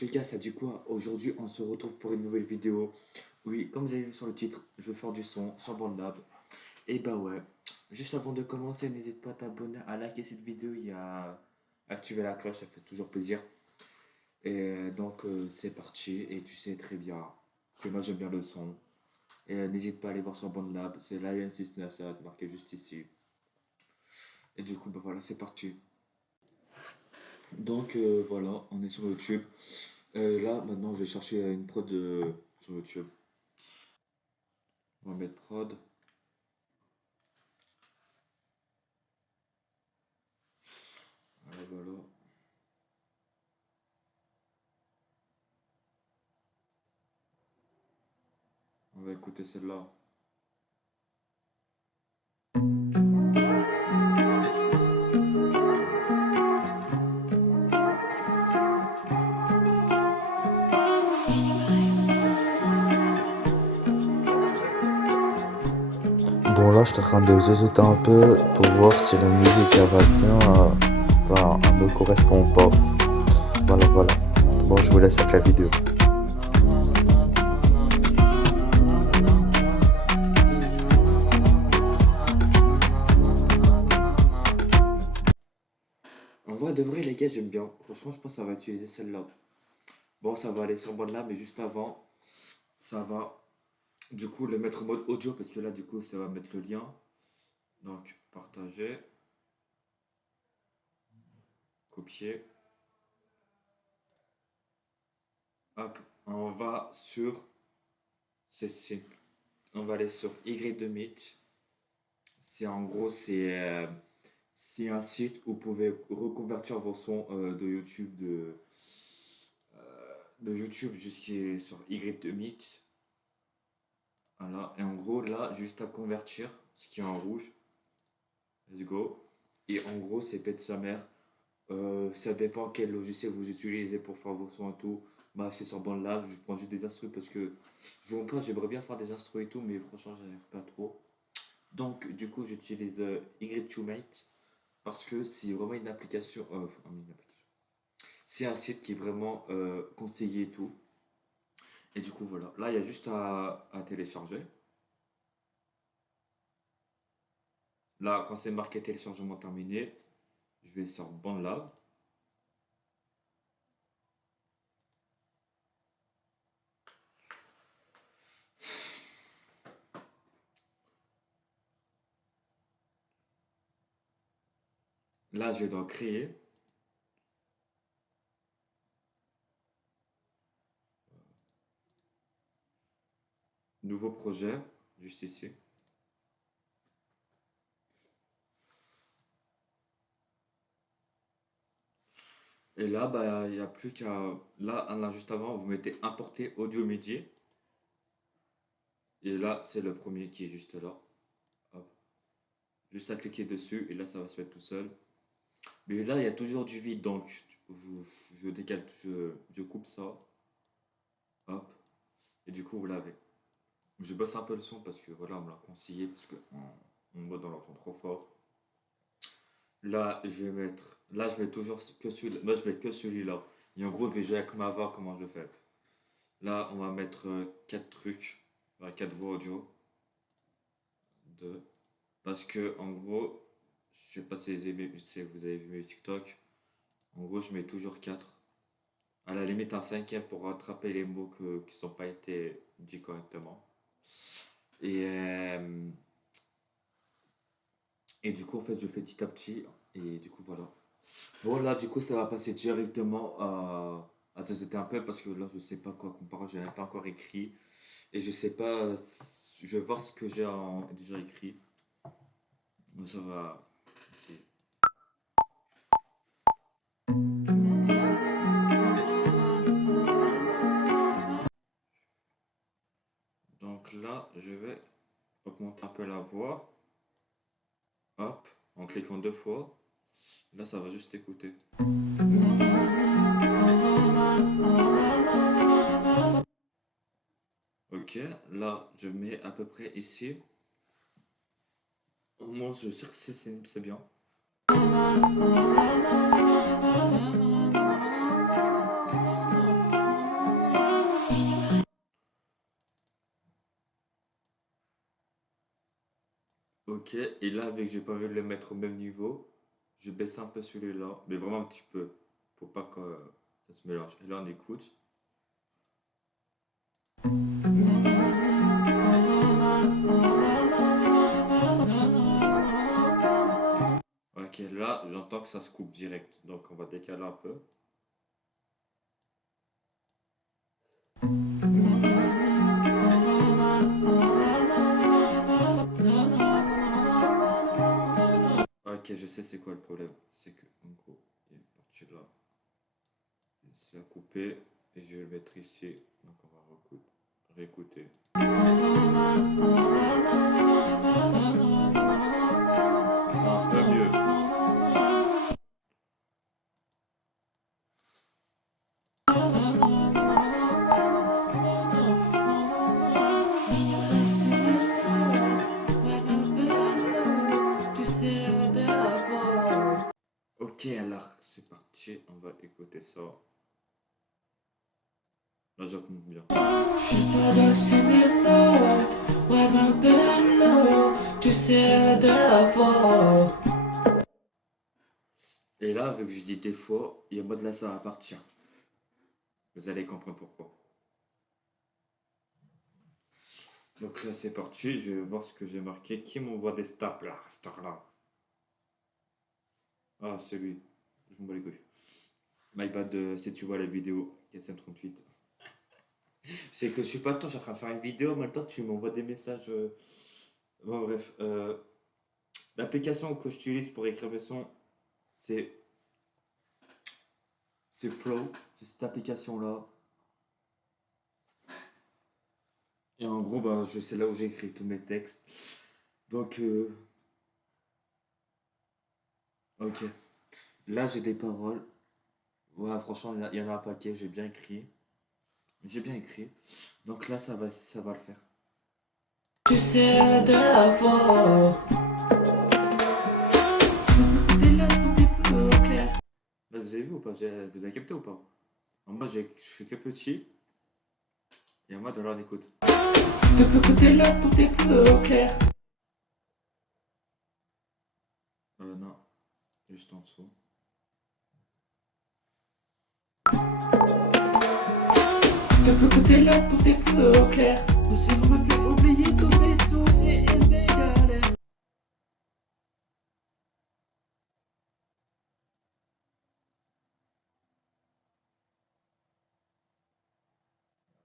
Wesh les gars, ça dit quoi? Aujourd'hui, on se retrouve pour une nouvelle vidéo. Oui, comme vous avez vu sur le titre, je vais faire du son sur BandLab. Et bah ouais, juste avant de commencer, n'hésite pas à t'abonner, à liker cette vidéo et à activer la cloche, ça fait toujours plaisir. Et donc, c'est parti, et tu sais très bien que moi j'aime bien le son. Et n'hésite pas à aller voir sur BandLab, c'est Lion69, ça va te marquer juste ici. Et du coup, bah voilà, c'est parti. Donc voilà, on est sur YouTube. Là, maintenant, je vais chercher une prod sur YouTube. On va mettre prod. Voilà, voilà. On va écouter celle-là. Bon là je suis en train de zioter un peu pour voir si la musique elle va bien, elle me correspond ou pas. Voilà. Bon je vous laisse avec la vidéo. En vrai, de vrai, les gars, j'aime bien. Franchement, je pense que ça va utiliser celle-là. Bon, ça va aller sur bonne là, mais juste avant, ça va du coup le mettre en mode audio parce que là, du coup, ça va mettre le lien. Donc, partager, copier. Hop, on va sur. C'est simple. On va aller sur Y2Meet. C'est en gros, c'est un site où vous pouvez reconvertir vos sons de YouTube jusqu'à sur Y2Meet. Voilà. Et en gros, là, juste à convertir ce qui est en rouge. Let's go. Et en gros, c'est pète sa mère. Ça dépend quel logiciel vous utilisez pour faire vos sons et tout. Moi, c'est sur BandLab, je prends juste des instrus parce que je vois pas, j'aimerais bien faire des instrus et tout, mais franchement, j'arrive pas trop. Donc, du coup, j'utilise Y2Mate parce que c'est vraiment une application. C'est un site qui est vraiment conseillé et tout. Et du coup, voilà. Là, il y a juste à télécharger. Là, quand c'est marqué téléchargement terminé, je vais sur BandLab. Là, je dois créer. Nouveau projet, juste ici. Et là, bah, il n'y a plus qu'à. Là, juste avant, vous mettez importer audio MIDI. Et là, c'est le premier qui est juste là. Hop. Juste à cliquer dessus et là, ça va se mettre tout seul. Mais là, il y a toujours du vide, donc je décale, je coupe ça. Hop. Et du coup, vous l'avez. Je bosse un peu le son parce que voilà, on me l'a conseillé parce que on mode on l'entend trop fort. Là, je vais mettre. Là, je mets toujours que celui-là. Moi, je mets que celui-là. Et en gros, je vais jouer avec ma voix, comment je fais. Là, on va mettre 4 trucs. 4 voix audio. 2. Parce que, en gros, je sais pas si vous avez vu mes TikTok. En gros, je mets toujours 4. À la limite, un cinquième pour rattraper les mots qui n'ont pas été dits correctement. Et, euh, et du coup, en fait, je fais petit à petit. Et du coup, voilà. Bon, là, du coup, ça va passer directement à te sauter un peu parce que là, je sais pas quoi comparer. Je n'ai pas encore écrit. Et je sais pas. Je vais voir ce que j'ai déjà écrit. Donc, ça va. Ici. Donc là, je vais augmenter un peu la voix. Hop, en cliquant 2 fois. Là, ça va juste écouter. Ok, là, je mets à peu près ici. Au moins, je sais que c'est bien. Ok, et là, avec j'ai pas envie de le mettre au même niveau, je baisse un peu celui-là, mais vraiment un petit peu, pour pas que ça se mélange. Et là, on écoute. Ok, là, j'entends que ça se coupe direct, donc on va décaler un peu. Ok, je sais c'est quoi le problème. C'est que, en gros, il est parti là. C'est à couper et je vais le mettre ici. Donc on va réécouter. C'est un peu mieux. Ok, alors c'est parti. On va écouter ça. Là, j'entends bien. Et là, vu que je dis des fois, il y a mode là, ça va partir. Vous allez comprendre pourquoi. Donc là, c'est parti. Je vais voir ce que j'ai marqué. Qui m'envoie des snaps là, à cette heure-là? Ah, c'est lui. Je m'en bats les couilles. My bad, si tu vois la vidéo, KSM38. C'est que je suis pas le temps, je suis en train de faire une vidéo, en même temps tu m'envoies des messages. Bon, bref. L'application que j'utilise pour écrire mes sons, c'est Flow. C'est cette application-là. Et en gros, bah, c'est là où j'écris tous mes textes. Donc, ok. Là, j'ai des paroles. Ouais, franchement, il y en a un paquet, j'ai bien écrit. J'ai bien écrit. Donc là, ça va le faire. Tu sais d'abord. Là, vous avez vu ou pas? Vous avez capté ou pas? En bas, je fais que petit. Et en mode, alors on écoute. De ce côté-là, tout est plus au clair. Non. Juste en dessous. De ce côté-là, tout est plus au clair. Aussi, on me fait oublier tous mes soucis et mes galères.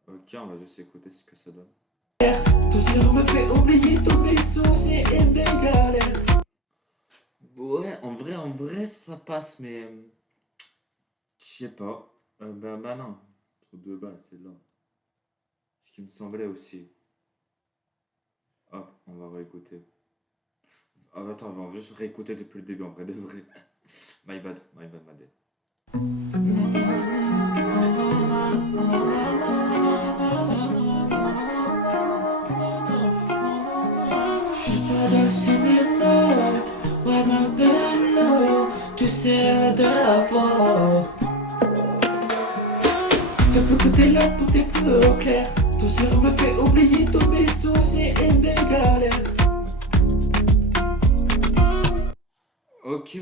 Ok, on va juste écouter ce que ça donne. Tout ça me fait oublier tous mes soucis et mes galères. Ouais, en vrai, ça passe, mais je sais pas. Bah non, trop de base, c'est là. Ce qui me semblait aussi. Hop, on va réécouter. Ah, attends, on va juste réécouter depuis le début, en vrai de vrai. My bad, my bad. Ouais, ma belle, tu sais d'abord. De ce côté-là, tout est plus au clair. Tout ça me fait oublier tous mes soucis et mes galères. Ok.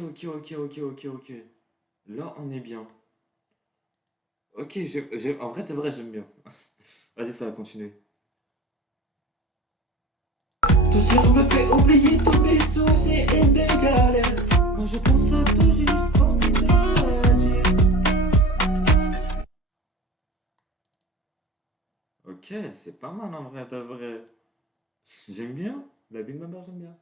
Là, on est bien. Ok, en vrai de vrai, j'aime bien. Vas-y, ça va continuer. Tout ça me fait oublier tous mes soucis et mes galères. Quand je pense à tout, j'ai juste envie de te dire. Ok, c'est pas mal en vrai de vrai. J'aime bien. La vie de ma mère, j'aime bien.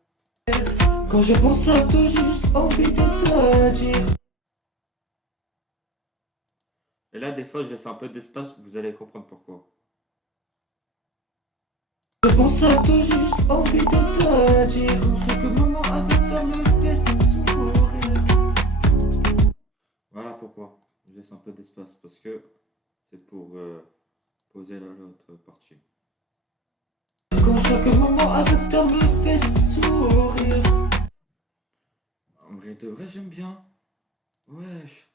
Quand je pense à tout, j'ai juste envie de te dire. Et là, des fois, je laisse un peu d'espace, vous allez comprendre pourquoi. Je pense à tout, j'ai juste envie de te dire. Chaque moment avec toi me fait sourire. Voilà pourquoi. Je laisse un peu d'espace, parce que c'est pour poser l'autre partie. Quand chaque moment avec toi me fait sourire. En vrai de vrai, j'aime bien. Wesh.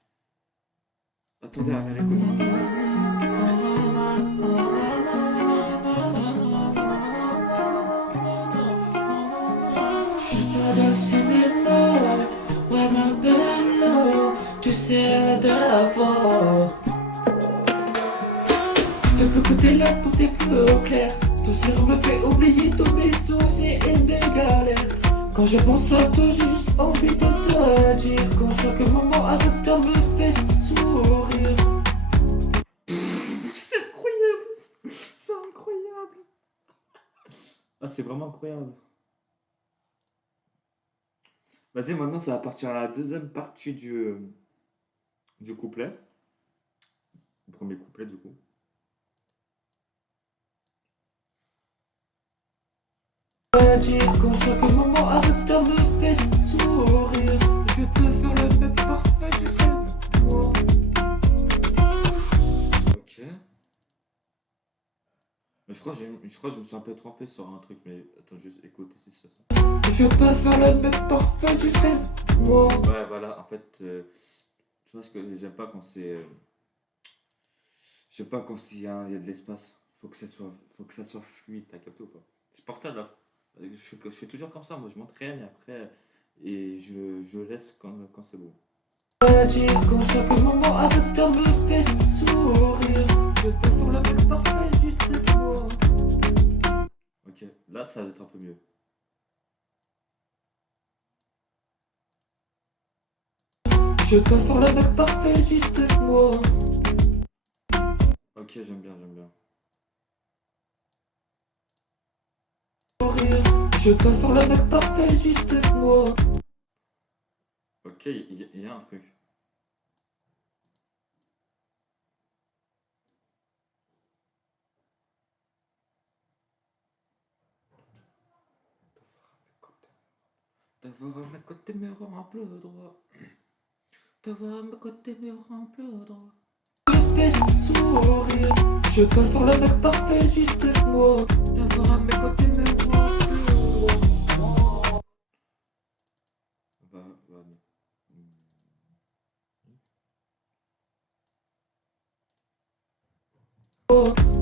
Attendez, allez, écoute. Depuis que t'es là, tout est plus au clair. Ton sourire me fait oublier tous mes soucis et mes galères. Quand je pense à toi, j'ai juste envie de te dire qu'en chaque moment avec toi me fait sourire. C'est incroyable, c'est incroyable. Ah, c'est vraiment incroyable. Vas-y, maintenant ça va partir à la deuxième partie du couplet. Le premier couplet du coup. Dire qu'en chaque moment avec toi me fait sourire. Je peux faire le même parfait, je serai moi. Ok. Mais je crois que je me suis un peu trompé sur un truc, mais attends, juste écoutez si c'est ça. Je peux faire le même parfait, je serai moi. Ouais, voilà, en fait, tu vois ce que j'aime pas quand c'est. Je sais pas quand il y a de l'espace. Faut que ça soit fluide, t'as capté ou pas? C'est pour ça là. Je suis toujours comme ça, moi je m'entraîne et après je laisse quand c'est beau. Dire qu'en chaque moment avec toi me fait sourire. Je peux faire le même parfait juste avec moi. Ok, là ça va être un peu mieux. Je peux faire le mec parfait juste avec moi. Ok, j'aime bien, j'aime bien. Je peux faire le mec parfait juste avec moi. Ok, il y a un truc. D'avoir à mes côtés me rend un peu droit. D'avoir à mes côtés me rend un peu droit. Me fait sourire. Je peux faire le mec parfait juste avec moi. D'avoir à mes côtés me rend un peu droit. Va.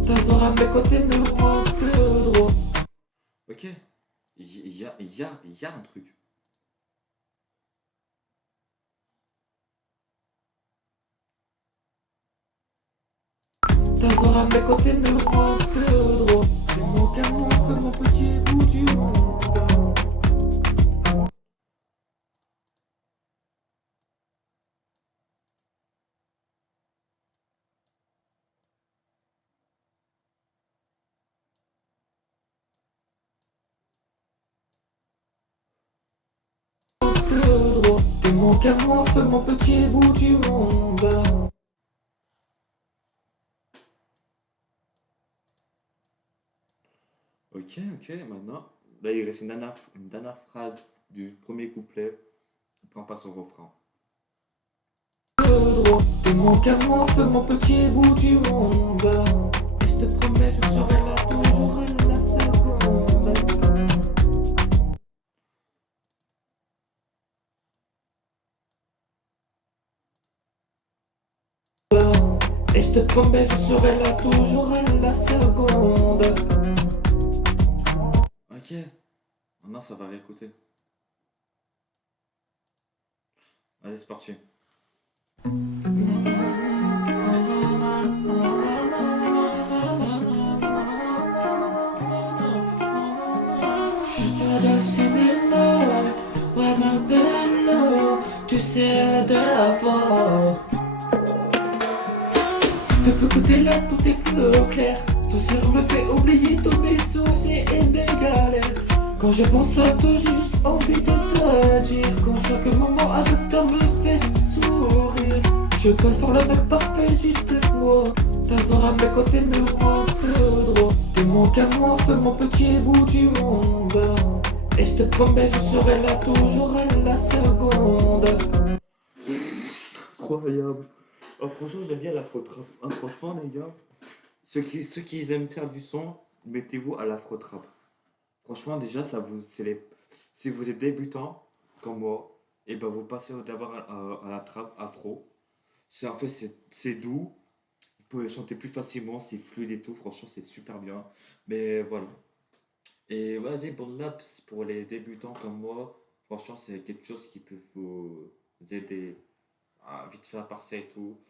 D'avoir à mes côtés me rend un peu droit. Ok, il y a un truc. D'avoir à mes côtés me rend un peu droit. C'est mon canon, fais mon petit bout du monde. Le droit. T'es mon canon, fais mon petit bout du monde. Ok, maintenant. Là, il reste une dernière phrase du premier couplet. Après, on passe au refrain. Le droit. T'es mon canon, fais mon petit bout du monde. Et je te promets, je serai là toujours à la seconde. Et je te promets, je serai là toujours à la seconde. Ok, maintenant ça va réécouter. Allez, c'est parti. C'est mes mots, ouais ma belle, tu sais d'abord. Depuis que t'es là, tout est plus au clair. Ton sourire me fait oublier tous mes soucis et mes galères. Quand je pense à toi, j'ai juste envie de te dire qu'en chaque moment avec toi me fait sourire. Je peux faire le mec parfait juste avec moi. D'avoir à mes côtés me rend un peu droit. T'es mon canon, fais mon petit bout du monde. Et je te promets, je serai là toujours à la seconde. C'est incroyable. Oh, franchement, j'aime bien l'afro-trap. Ah, franchement, les gars, ceux qui aiment faire du son, mettez-vous à l'afro-trap. Franchement, déjà, si vous êtes débutant, comme moi, et ben vous passez d'abord à la trap afro. En fait, c'est doux. Vous pouvez chanter plus facilement, c'est fluide et tout. Franchement, c'est super bien. Mais voilà. Et vas-y, bon, là, pour les débutants comme moi, franchement, c'est quelque chose qui peut vous aider à vite faire passer et tout.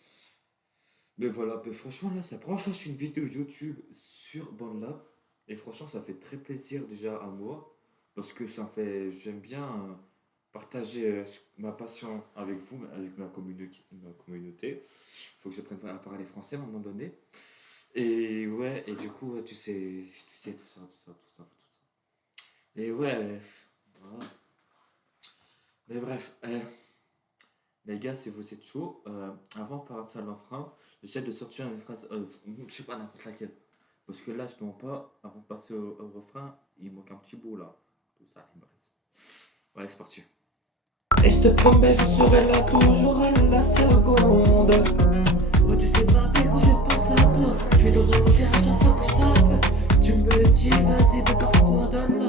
Mais voilà, mais franchement, là, c'est la première fois que je fais une vidéo YouTube sur BandLab. Et franchement, ça fait très plaisir déjà à moi. Parce que ça me fait. J'aime bien partager ma passion avec vous, avec ma communauté. Ma communauté. Faut que j'apprenne à parler français à un moment donné. Et ouais, et du coup, ouais, tu sais, tout ça, tout ça, tout ça, tout ça. Et ouais, voilà. Mais bref, les gars, si vous êtes chaud, avant de passer à l'enfant, j'essaie de sortir une phrase, je sais pas n'importe laquelle. Parce que là, je ne mens pas, avant de passer au refrain, il manque un petit bout là. Tout ça, il me reste. Ouais, c'est parti. Et je te promets, je serai là toujours à la seconde. Oh, tu sais pas, mais quand je pense à toi, tu es dans un regard à chaque fois que je tape. Tu me dis, vas-y, débarque-toi de là.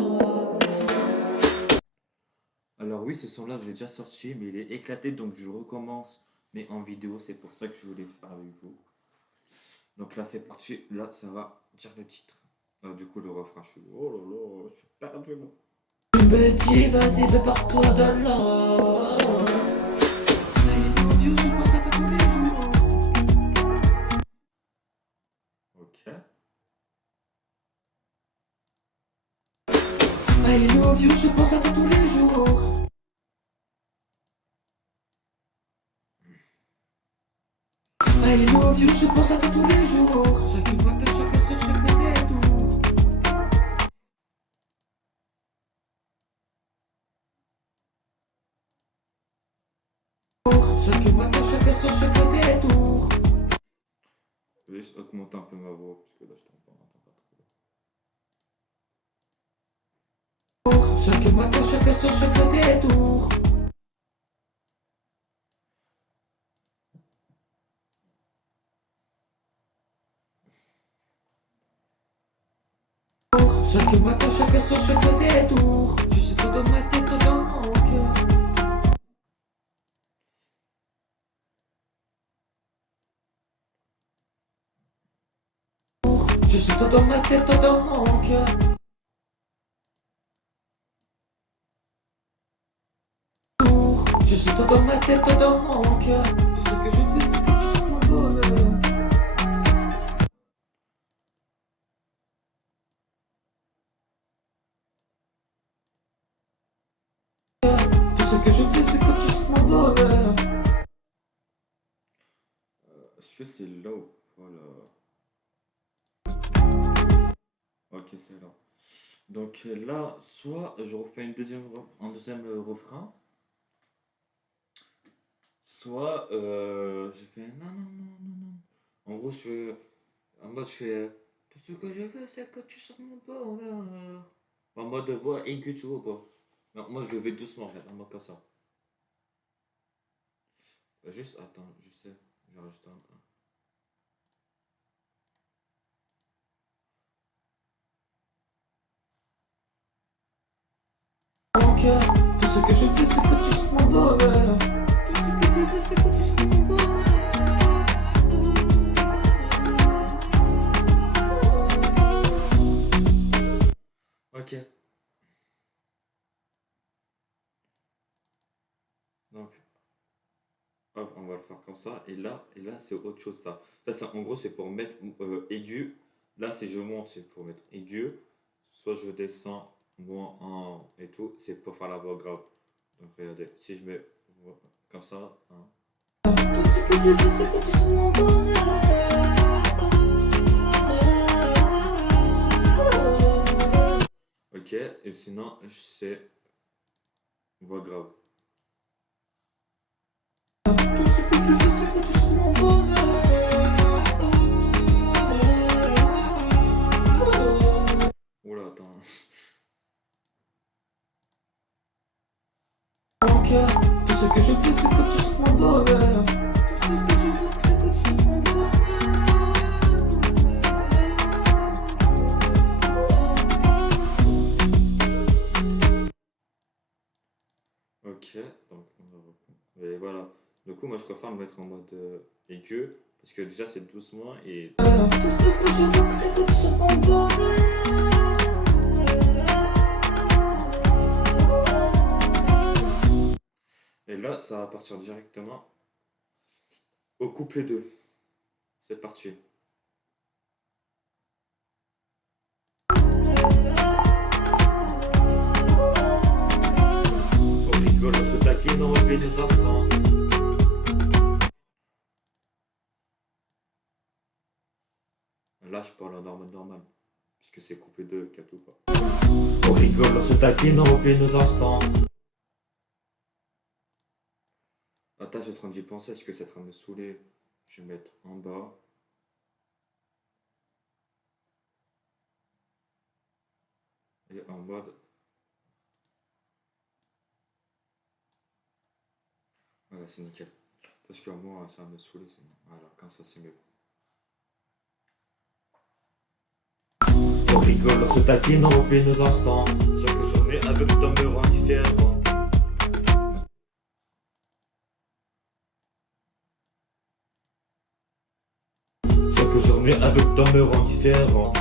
Alors oui, ce son-là, je l'ai déjà sorti, mais il est éclaté, donc je recommence, mais en vidéo, c'est pour ça que je voulais le faire avec vous. Donc là, c'est parti, là, ça va dire le titre. Alors, du coup, le refrain, je suis... Oh là là, je suis perdu, moi. Tu me dis, vas-y, prépare-toi de là. I love you, je pense à toi tous les jours. Ok. I love you, je pense à toi tous les jours. I love you, je pense à toi tous les jours. Chaque matin, chaque soir, chaque détour. Chaque matin, chaque soir, chaque détour. Je vais juste augmenter un peu ma voix, parce que là, je t'entends pas trop. Chaque matin, chaque soir, chaque détour. Chaque matin, chaque soir, chaque détour. Tu sais tout dans ma tête, tout dans mon cœur. Tu sais tout dans ma tête, tout dans mon cœur. Je suis tout dans ma tête, tout dans mon cœur. Tout ce que je fais, c'est que tu sois mon bonheur. Tout ce que je fais, c'est que tu sois mon bonheur. Est-ce que c'est là ou voilà. Ok, c'est là. Donc là, soit je refais un deuxième refrain, soit je fais non, non, non, non, non. En gros, en mode, je fais tout ce que je veux, c'est que tu sors mon bonheur. En mode voix aiguë, tu vois pas. Non, moi, je le vais doucement, en fait, en mode comme ça. Juste, attends, je sais, je vais rajouter un. Mon cœur, tout ce que je fais, c'est que tu sors mon bonheur. Tout ce que je fais, c'est que tu sors mon bonheur. Ok. Donc, hop, on va le faire comme ça. Et là c'est autre chose ça. En gros, c'est pour mettre aigu. Là, c'est je monte, c'est pour mettre aigu. Soit je descends, moins un et tout. C'est pour faire la voix grave. Donc, regardez, si je mets comme ça. Hein. Tout ce que je veux, c'est que tu sois mon bonheur. Ok, et sinon, c'est voix grave. Tout ce que je veux, c'est que tu sois mon bonheur. Oula, attends. Mon cœur, tout ce que je veux, c'est que tu sois mon bonheur. Tout ce que je veux, c'est que tu sois mon bonheur. Ok, donc et voilà. Du coup, moi je préfère le mettre en mode aigu parce que déjà c'est doucement et. Tout ce que je veux, c'est que tu sois mon bonheur. Et là, ça va partir directement au couplet 2. C'est parti. On rigole, on se taquine, on revient des instants. Là, je parle en normal, puisque c'est coupé de 4 ou pas. On rigole, on se taquine, on revient nos instants. Attends, je suis en train d'y penser, est-ce que c'est en train de me saouler? Je vais mettre en bas. Et en mode. Voilà, c'est nickel. Parce que moi, ça va me saouler, c'est bon. Voilà, quand ça c'est mieux. On rigole, on se taquine, on refait nos instants. Chaque journée avec ton me rend différent. Chaque journée avec ton me rend différent.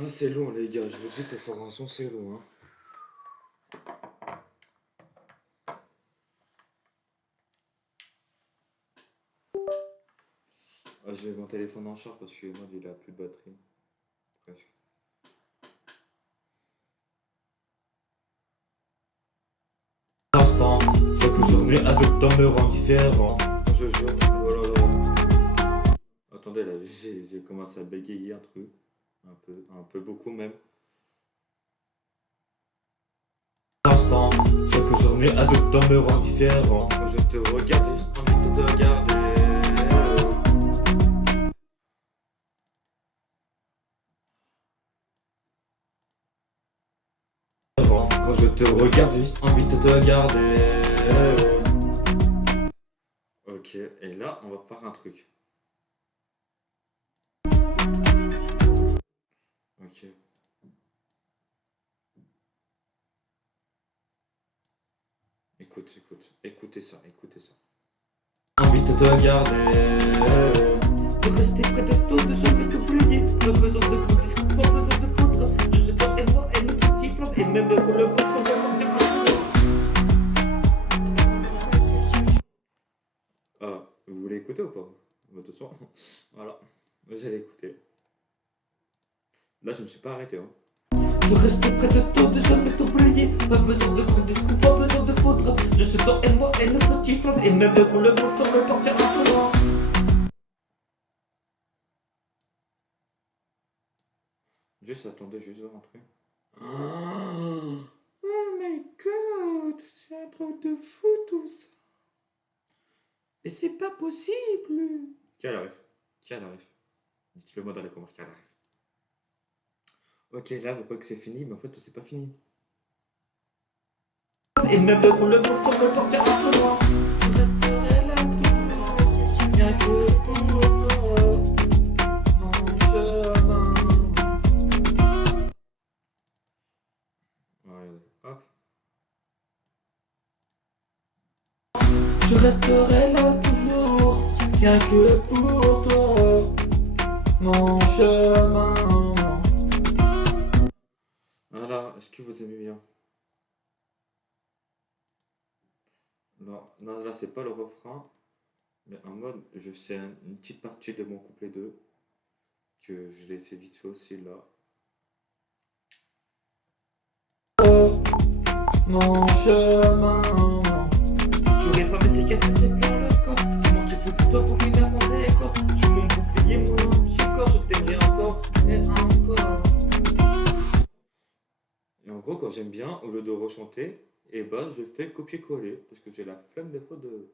Ah, c'est long, les gars, je vous dis que pour faire un son, c'est long, hein. Ah, je vais mon téléphone en charge parce que moi, il a plus de batterie. Presque. Instant, chaque journée avec ton me rend différent. Je jure, oh là là. Attendez, là, j'ai commencé à bégayer un truc. Un peu beaucoup même. Instant, chaque journée avec ton me rend différent. Quand je te regarde, j'ai juste envie de te regarder. Quand je te regarde, j'ai juste envie de te regarder. Ok, et là, on va faire un truc. Ok. Écoutez ça. Envie de te regarder. De rester près de toi, de jamais t'oublier. Pas besoin de gros discours, pas besoin de foutre. Juste toi et moi et nos petits flammes. Et même quand le monde s'en va partir à toi. Ah, vous voulez écouter ou pas? De toute façon, voilà. Vous allez écouter. Là, je me suis pas arrêté, hein. De rester près de toi, de jamais t'oublier. Pas besoin de gros discours, pas besoin de foutre. Juste toi et moi et nos petits flammes. Et même quand le monde semble partir à toi. Juste attendez, juste voir un truc. Oh my god, c'est un truc de fou tout ça. Et c'est pas possible. Qui arrive? Dites-le moi dans les commentaires, qui arrive. Ok, là, vous croyez que c'est fini, mais en fait, c'est pas fini. Et même quand le monde semble partir un peu loin, je resterai là toujours. Bien que pour toi, mon chemin. Ouais, hop. Je resterai là toujours. Bien que pour toi, mon chemin. Voilà, est-ce que vous aimez bien? Non, là c'est pas le refrain, mais en mode, je fais une petite partie de mon couplet 2, que je l'ai fait vite fait aussi là. Oh, mon chemin. J'aurais pas mes cicatrices et plein le corps. Il manquait plus que toi pour finir mon décor. Tu m'as bouclier, mon petit corps, je t'aimerais encore et encore. Et en gros, quand j'aime bien, au lieu de rechanter, et bah je fais copier-coller parce que j'ai la flemme des fois de.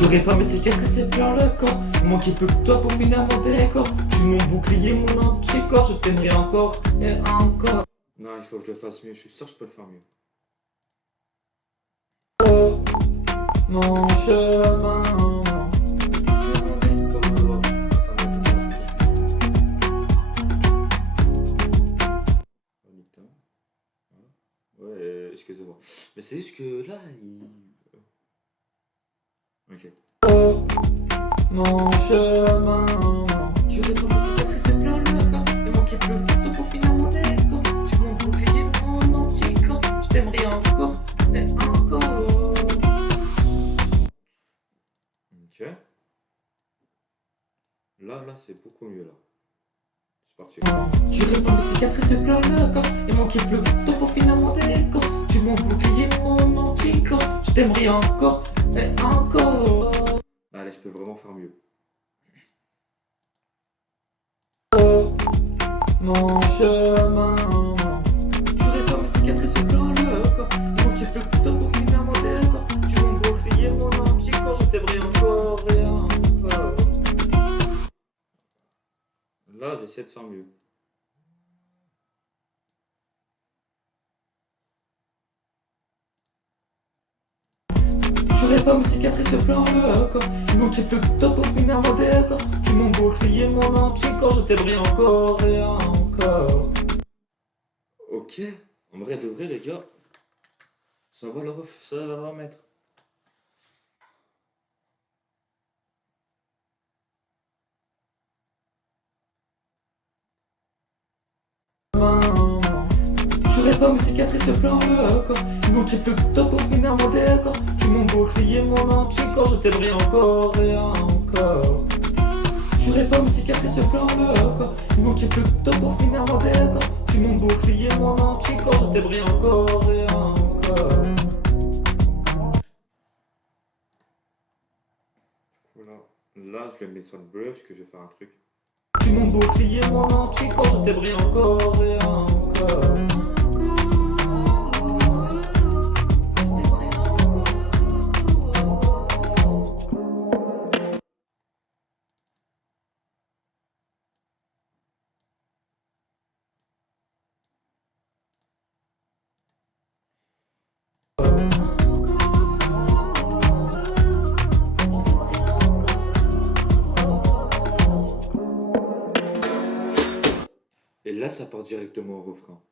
J'aurais pas mes cicatrices et plein le corps. Il manquait plus que toi pour finir mon décor. Tu mon bouclier, mon entier corps, je t'aimerais encore et encore. Non, il faut que je le fasse mieux, je suis sûr que je peux le faire mieux. Oh, mon chemin. Ouais, excusez-moi. Mais c'est juste que là, il. Ok. Oh, mon chemin. J'aurais pas mes cicatrices et plein le corps. Il manquait plus que tout pour finir mon décor. Tu m'as bouclier mon entier corps. Je t'aimerais encore et encore. Là, c'est beaucoup mieux là. C'est parti. Tu répands mes cicatrices plein le corps. Et mon qui pleut, ton pour finalement décor. Tu m'as bouclier, mon anticorps. Je t'aimerais encore et encore. Allez, je peux vraiment faire mieux. Mon chemin. Tu répands mes cicatrices plein le corps. Et mon qui pleut, ton pour finalement décor. Tu m'as bouclier, mon anticorps. Je t'aimerais encore et encore. Là, j'essaie de faire mieux. Tu répands mes cicatrices plein le corps. Il manquait plus que toi pour finir mon décor. Tu m'as bouclier, mon anticorps. Je t'aimerais encore et encore. Ok, en vrai de vrai, les gars, ça va ça va le remettre. Tu répands mes cicatrices plein le corps. Il manquait plus que toi pour finir mon décor. Tu m'as bouclier, mon anticorps. Je t'aimerais encore et encore. Tu répands mes cicatrices plein le corps. Il manquait plus que toi pour finir mon décor. Tu m'as bouclier, mon anticorps. Je t'aimerais encore et encore. Voilà. Là, je le mets sur le bluff parce que je vais faire un truc. Tu m'as bouclier, mon anticorps. Je t'aimerais encore et encore. Et là, ça part directement au refrain.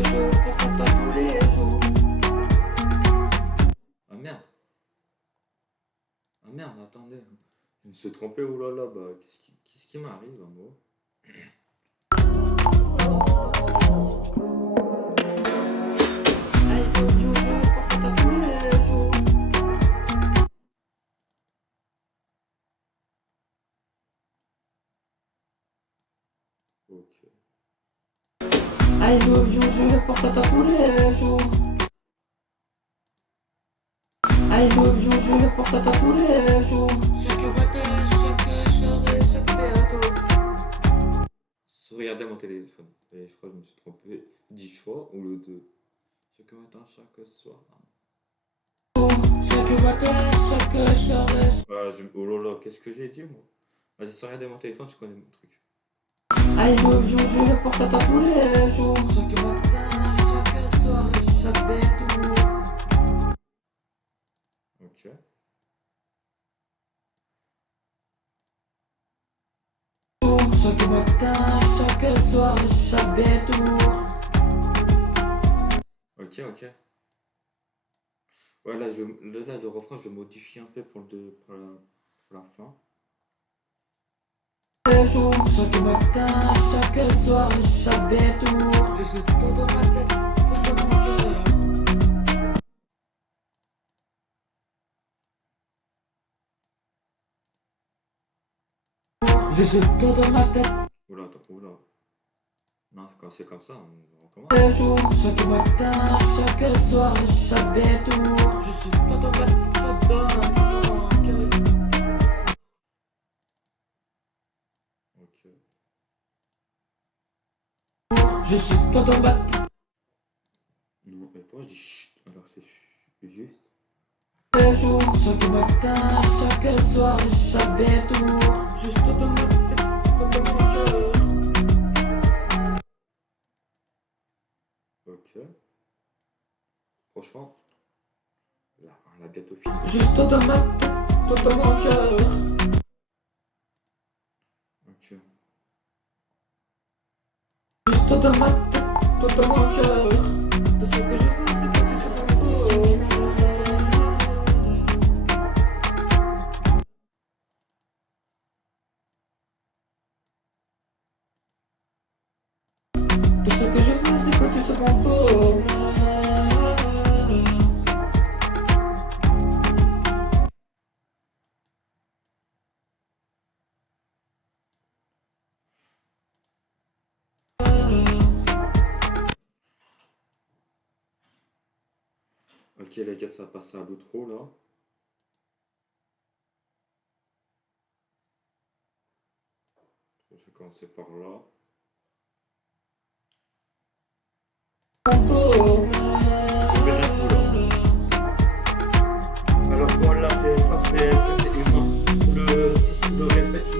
Je pense à toi tous les jours. Ah merde. Ah merde, attendez. Je me suis trompé, oh là là, bah qu'est-ce qui m'arrive à moi? Je pense à toi tous les jours. Ok. I love you, je pense à toi tous les jours. I love you, je pense à toi tous les jours. Chaque matin, chaque soirée, chaque période. Regardez mon téléphone. Et je crois que je me suis trompé 10 fois ou le 2. Chaque matin, chaque soir. Chaque matin, chaque soirée. Oh là là, qu'est-ce que j'ai dit moi? Vas-y, sans regarder mon téléphone, je connais mon truc. I love you, je pense à toi tous les jours. Chaque matin, chaque soirée, chaque détour. Ok. Chaque matin, chaque soirée, chaque détour. Ok. Ouais, là, le refrain, je le modifie un peu pour la fin. Chaque matin, chaque soirée, chaque détour. Je suis tout dans ma tête, tout dans mon cœur. Je suis tout dans ma tête. Oula, attends, oula. Non, quand c'est comme ça, on recommence. Chaque matin, chaque soirée, chaque détour. Je suis tout dans ma tête, tout dans mon cœur. Ok. Je suis tout dans ma tête. Non, mais pourquoi je dis chut alors c'est juste. Chaque matin, chaque soirée, chaque détour. Juste tout dans ma tête, tout dans mon cœur. Ok. Franchement, là, on a bientôt fini. Juste tout dans ma tête, tout dans mon cœur. Ok. Juste tout dans ma tête, tout dans mon cœur. Tout ce que je veux, c'est que tu sois dans mon cœur. Ok les gars, ça va passer à l'outro là. Je vais commencer par là. Je vais d'un coup là. Alors voilà, c'est ça, c'est humain. Le disque de répète,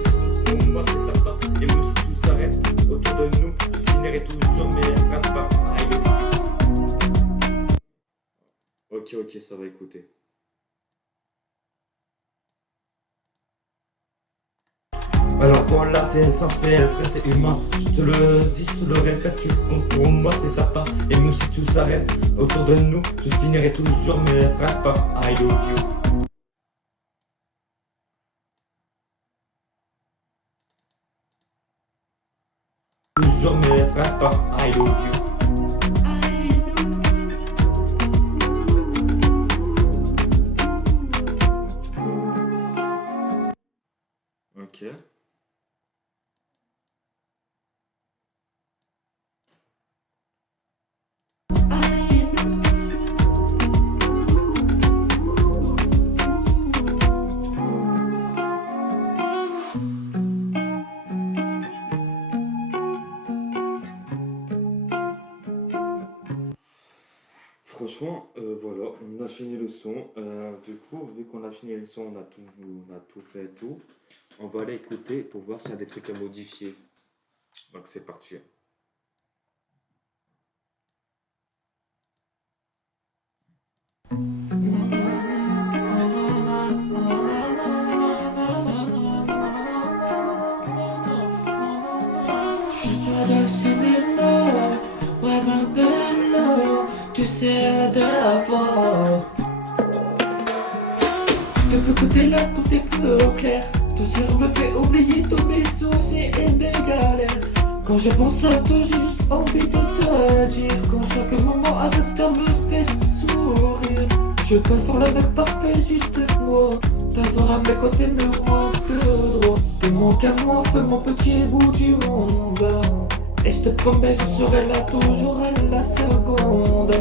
pour moi c'est certain. Et même si tout s'arrête autour de nous, je finirai toujours mes phrases par Ok, ça va écouter. Alors voilà, c'est censé être vrai, c'est humain. Je te le dis, je te le répète, tu comptes pour moi, c'est certain. Et même si tout s'arrête autour de nous, je finirai toujours mes phrases par I love you. Toujours mes phrases par I love you. Ok. Franchement, voilà, on a fini le son. Du coup, vu qu'on a fini le son, on a tout fait et tout. On va aller écouter pour voir s'il y a des trucs à modifier. Donc c'est parti. Tu sais d'avant. Depuis que t'es là, tout est plus au clair. Ton cerveau me fait oublier tous mes soucis et mes galères. Quand je pense à toi, j'ai juste envie de te dire quand chaque moment avec toi me fait sourire. Je peux faire le mec parfait juste moi. T'avoir à mes côtés me rend plus droit. T'es mon qu'à moi, fais mon petit bout du monde. Et je te promets, je serai là toujours à la seconde.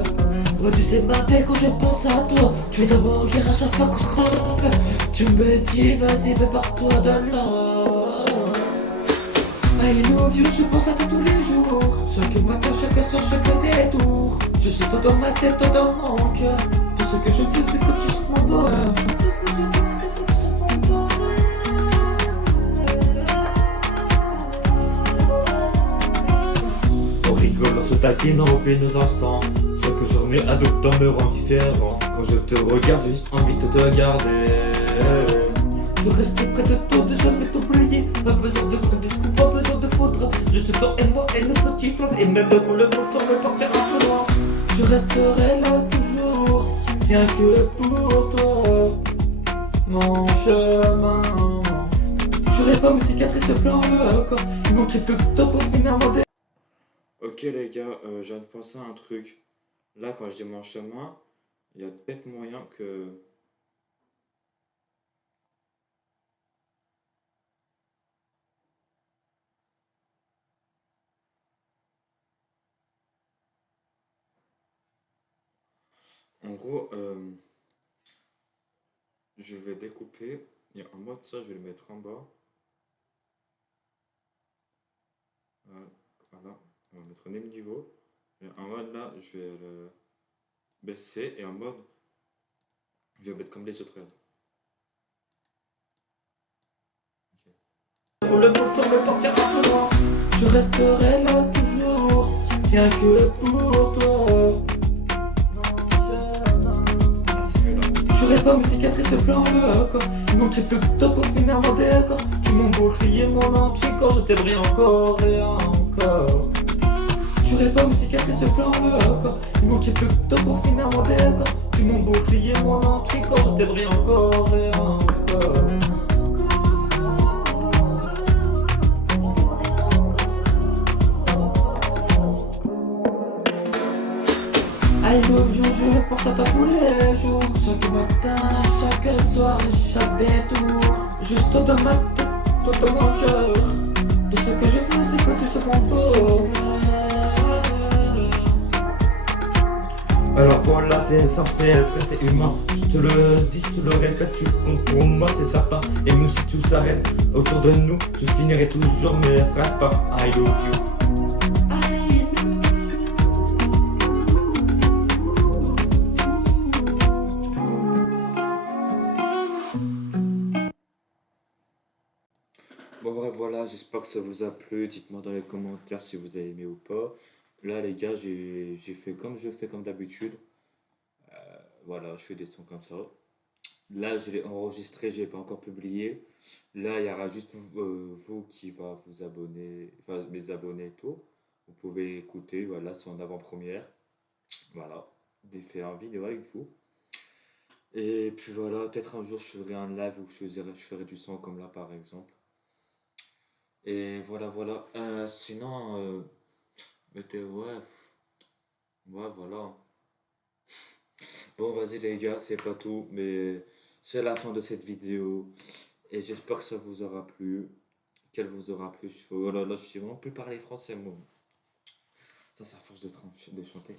Ouais, tu sais ma paix quand je pense à toi. Tu es dans mon cœur à chaque fois que je frappe. Tu me dis vas-y, prépare-toi de là. I love you, je pense à toi tous les jours. Chaque matin, chaque soir, chaque détour. Je suis toi dans ma tête, toi dans mon cœur. Tout ce que je fais, c'est que tu sois mon bonheur. On se taquine, on fait nos instants. Chaque journée avec toi me rend différent. Quand je te regarde, j'ai juste envie de te garder. De rester près de toi, de jamais t'oublier. Pas besoin de grands discours, pas besoin de faudra. Juste toi et moi et nos petits flammes. Et même quand le monde semble partir un peu loin, je resterai là toujours, rien que pour toi. Mon chemin. J'aurais pas mes cicatrices plein le corps. Il manquait plus que toi pour finir mon dé. Ok les gars, je viens de penser à un truc. Là, quand je dis mon chemin, il y a peut-être moyen que... En gros, je vais découper. Il y a un mode ça, je vais le mettre en bas. Voilà. On va mettre au même niveau. Et en mode là, je vais le baisser. Et en mode, je vais mettre comme les autres. Tout le monde semble partir un peu loin. Je resterai là toujours, rien que pour toi. J'aurais pas mes cicatrices plein le corps. Il manquait plus que toi pour finir mon décor. Tu m'as bouclier mon entier corps. Je t'aimerais encore et encore. J'aurais pas mes cicatrices plein le corps. Il manquait plus que toi pour finir mon décor. Tu m'as bouclier mon entier corps. Je t'aimerais encore et encore. I love you, je pense à toi tous les jours. Chaque matin, chaque soir, chaque détour. Juste toi dans ma tête, toi dans mon cœur. Tout ce que je fais, c'est que tu sais mon tour. Alors voilà, c'est simple, c'est vrai, c'est humain. Je te le dis, je te le répète, tu comptes pour moi, c'est certain. Et même si tout s'arrête autour de nous, je finirai toujours mes phrases par I love you. Bon bref, voilà, j'espère que ça vous a plu. Dites-moi dans les commentaires si vous avez aimé ou pas. Là, les gars, j'ai fait comme je fais comme d'habitude. Voilà, je fais des sons comme ça. Là, je l'ai enregistré, je l'ai pas encore publié. Là, il y aura juste vous qui va vous abonner, enfin mes abonnés et tout. Vous pouvez écouter, voilà, c'est en avant-première. Voilà, j'ai fait un vidéo avec vous. Et puis voilà, peut-être un jour je ferai un live où je ferai du son comme là par exemple. Et voilà, voilà. Sinon, mettez, ouais, voilà. Bon, vas-y les gars, c'est pas tout, mais c'est la fin de cette vidéo. Et j'espère que ça vous aura plu, qu'elle vous aura plu. Oh là là, je sais vraiment plus parler français, moi. Ça, c'est à force de chanter.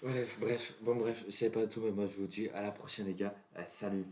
Bref, bon, bref, c'est pas tout, mais moi je vous dis à la prochaine, les gars. Salut.